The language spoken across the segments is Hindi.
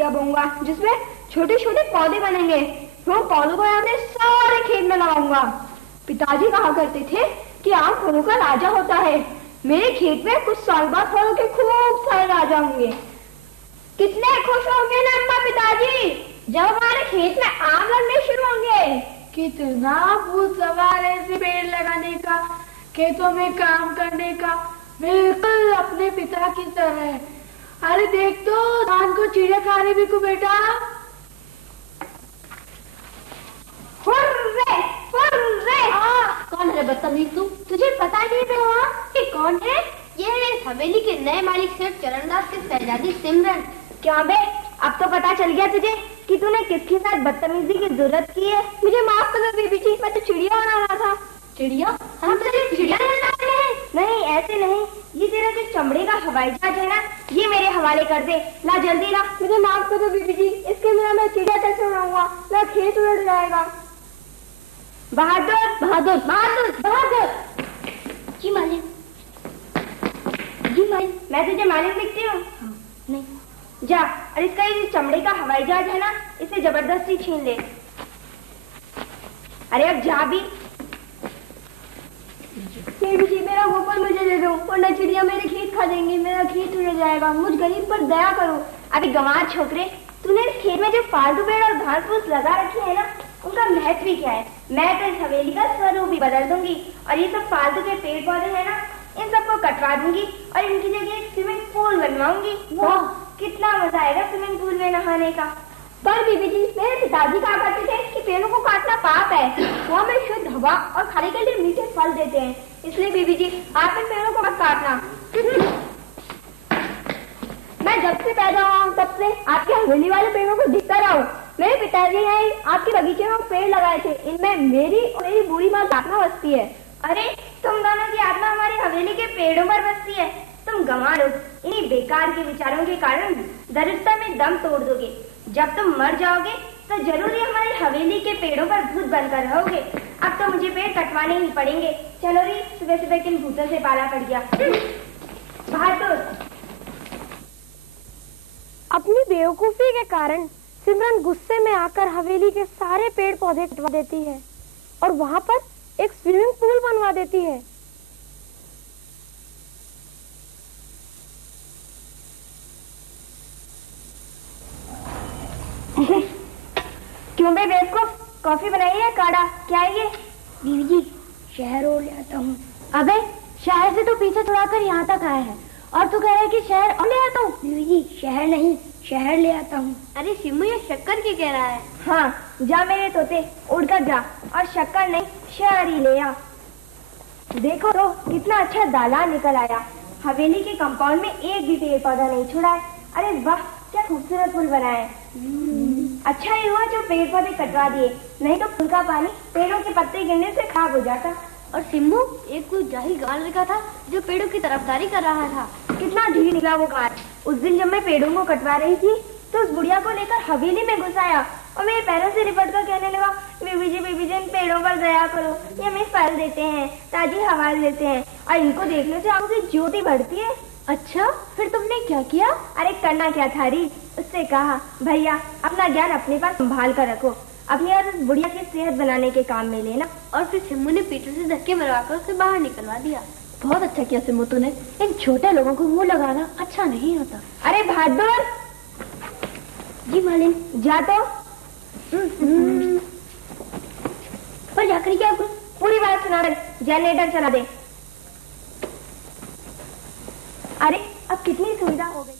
मिट्टियाँ बोऊंगा जिसमें छोटे छोटे पौधे बनेंगे। वो पौधों को अपने सारे खेत में लगाऊंगा। पिताजी कहा करते थे कि आम फलों का राजा होता है। मेरे खेत में कुछ साल बाद फलों के खूब सारे राजा होंगे। कितने खुश होंगे ना अम्मा पिताजी जब हमारे खेत में आम लगने शुरू होंगे। कितना भूत सवार है ऐसे पेड़ लगाने का, खेतों में काम करने का, बिल्कुल अपने पिता की तरह। अरे देख तो धान को चिड़िया खा रही भी को बेटा। Hurray, hurray. कौन है बदतमीज तू? तुझे पता नहीं हुआ कि कौन है? ये है हवेली के नए मालिक सेठ चरणदास के शहजादी सिमरन। क्या बे, अब तो पता चल गया तुझे कि तूने किसके साथ बदतमीजी की जरूरत की है। मुझे माफ कर दो बीबी जी, मैं तो चिड़िया बना रहा था। चिड़िया? हम तुझे चिड़िया बना रहे हैं? नहीं ऐसे नहीं, ये तेरा जो चमड़े का हवाई जहाज है ना, ये मेरे हवाले कर दे। ला जल्दी ला। मुझे माफ कर दो बीबी जी, इसके बिना मैं चिड़िया कैसे उड़ाऊंगा? मेरा खेत उड़ जाएगा। बहादुर बहादुर बहादुर बहादुर। जी मालिक। जी मालिक। मैं तुझे मालिक लिखती हूँ? नहीं। जा, और इसका ये चमड़े का हवाई जहाज है ना, इसे जबरदस्ती छीन ले। अरे अब जा भी। जी मेरा गोपाल मुझे दे दो, वरना चिड़िया मेरे खेत खा देंगी, मेरा खेत उड़ जाएगा। मुझ गरीब पर दया करो। अभी गंवार छोकरे, तूने इस खेत में जो फालतू पेड़ और घास फूस लगा रखी है ना, उनका महत्व ही क्या है? मैं तो इस हवेली का स्वरूप ही बदल दूंगी और ये सब फालतू के पेड़ पौधे है ना, इन सबको कटवा दूंगी और इनकी जगह एक स्विमिंग पूल बनवाऊंगी। वाह, कितना मजा आएगा स्विमिंग पूल में नहाने का। पर बीबी जी, मेरे पिताजी कहा करते थे कि पेड़ों को काटना पाप है। वो हमें शुद्ध हवा और खाने के लिए मीठे फल देते हैं। इसलिए बीबी जी, आप इन पेड़ों को मत काटना। मैं जब से पैदा हुआ हूँ तब से आपके हवेली वाले पेड़ों को दिखता रहा हूँ। मेरे पिताजी यहाँ आपके बगीचे में पेड़ लगाए थे, इनमें मेरी और मेरी बूढ़ी माँ आत्मा बसती है। अरे तुम दोनों की आत्मा हमारी हवेली के पेड़ों पर बसती है। तुम गंवार हो, इन्हीं बेकार के विचारों के कारण दरिद्रता में दम तोड़ दोगे। जब तुम मर जाओगे तो जरूर ही हमारी हवेली के पेड़ों पर भूत बनकर रहोगे। अब तो मुझे पेड़ कटवाने ही पड़ेंगे। चलो री, सुबह सुबह किन भूतों से पाला पड़ गया। बहादुर। अपनी बेवकूफी के कारण सिमरन गुस्से में आकर हवेली के सारे पेड़ पौधे कटवा देती है और वहाँ पर एक स्विमिंग पूल बनवा देती है। क्यों बे बेवकूफ, कॉफी बनाई है काढ़ा? क्या है ये? बीवी जी, शहर और ले आता हूँ। अबे शहर से तो पीछे छुड़ाकर यहाँ तक आया है और तू कह रहा है कि शहर और ले आता हूँ? बीवी जी, शहर नहीं, शहर ले आता हूँ। अरे सिम्मू, ये शक्कर की कह रहा है। हाँ, जा मेरे तोते, उड़कर जा और शक्कर नहीं शहर ही ले आ। देखो तो कितना अच्छा दालान निकल आया। हवेली के कंपाउंड में एक भी पेड़ पौधा नहीं छोड़ा है। अरे वाह, क्या खूबसूरत पुल बना है। अच्छा ही हुआ जो पेड़ पौधे कटवा दिए, नहीं तो पुल का पानी पेड़ों के पत्ते गिरने से खराब हो जाता। और सिम्मू, एक कोई जाहिल गाल लड़का था जो पेड़ों की तरफदारी कर रहा था। कितना ढीठ निकला वो गाल। उस दिन जब मैं पेड़ों को कटवा रही थी तो उस बुढ़िया को लेकर हवेली में घुस आया और मेरे पैरों से लिपट कर कहने लगा, बीबी जी इन पेड़ों पर दया करो, ये हमें फल देते हैं, ताजी हवा देते हैं और इनको देखने से आंखों की ज्योति बढ़ती है। अच्छा, फिर तुमने क्या किया? अरे करना क्या था री, उससे कहा, भैया अपना ज्ञान अपने पास संभाल कर रखो, अपनी और उस बुढ़िया की सेहत बनाने के काम में लेना। और फिर सिम्मू ने पीछे से धक्के मरवाकर उसे बाहर निकलवा दिया। बहुत अच्छा किया सिम्मू तूने, इन छोटे लोगों को मुंह लगाना अच्छा नहीं होता। अरे बहादुर। जी मालिक। जा तो। पर जाकर क्या करूं? पूरी बात सुना दे, जनरेटर चला दे। अरे अब कितनी सुविधा हो गई।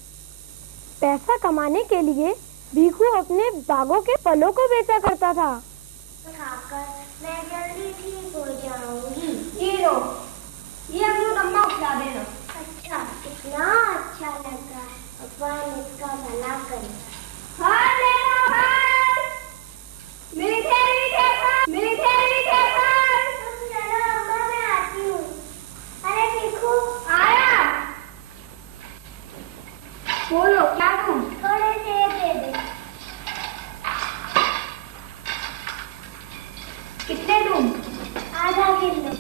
पैसा कमाने के लिए भीखू अपने बागों के फलों को बेचा करता था। खाकर मैं जल्दी ठीक हो जाऊंगी। ये लो, ये अमरूद अम्मा खिला देना। अच्छा, कितना अच्छा लगा। भगवान इसका भला करे। फल ले लो, फल। मीठे मीठे फल, मीठे मीठे फल। चलो अम्मा, मैं आती हूँ। अरे भीखू। आया। बोलो क्या दूं? थोड़े सेब दे दे। कितने दूं? आधा किलो।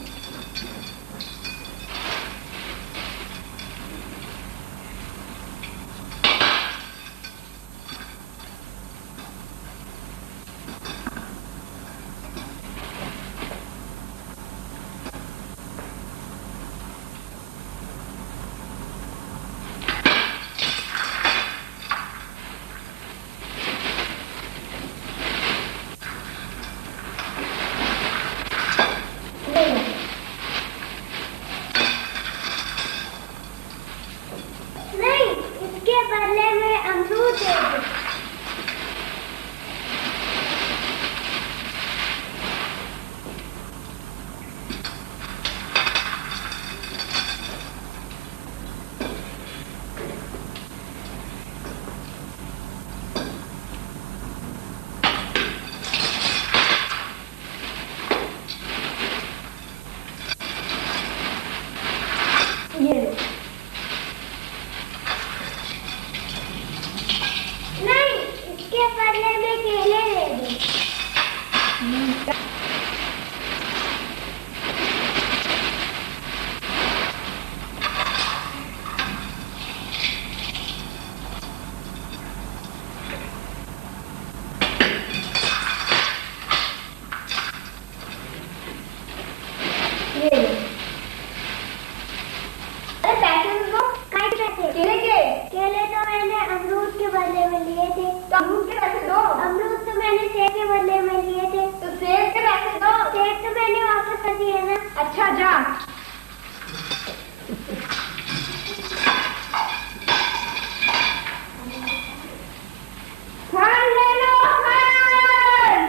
फल ले लो, फल।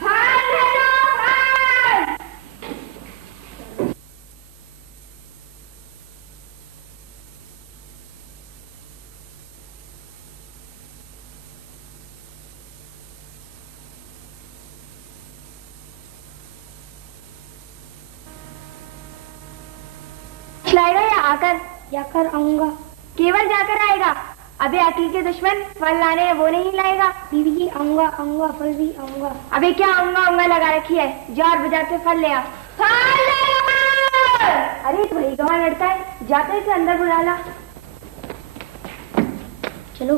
फल ले लो, फल। लाएगा या आकर? जाकर आऊंगा। केवल जाकर आएगा? अबे अकील के दुश्मन, फल लाने हैं वो नहीं लाएगा। बीवी जी आऊंगा आऊंगा, फल भी आऊंगा। अबे क्या आऊंगा आऊंगा लगा रखी है, जार बाजार से फल ले आ। फल ले आ! अरे तो वही गवां लड़ता है, जाते इसे अंदर बुला ला। चलो।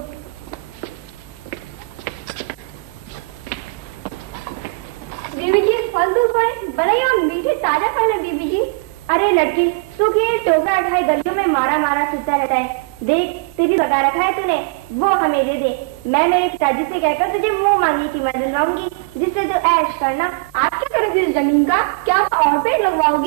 बीबी जी फल दूध बड़े और मीठे ताजा फल है बीबी जी। अरे लड़की, तू ये टोकरा उठाए गलियों में मारा मारा फिरता रहता है। देख तेरी लगा रखा है तूने, वो हमें दे दे। मैं मेरे पिताजी से कहकर तुझे मुंह मांगी कीमत दिलवाऊंगी, जिससे तू ऐश करना। आप क्या करोगी इस जमीन का? क्या और पेड़ लगवाओगी?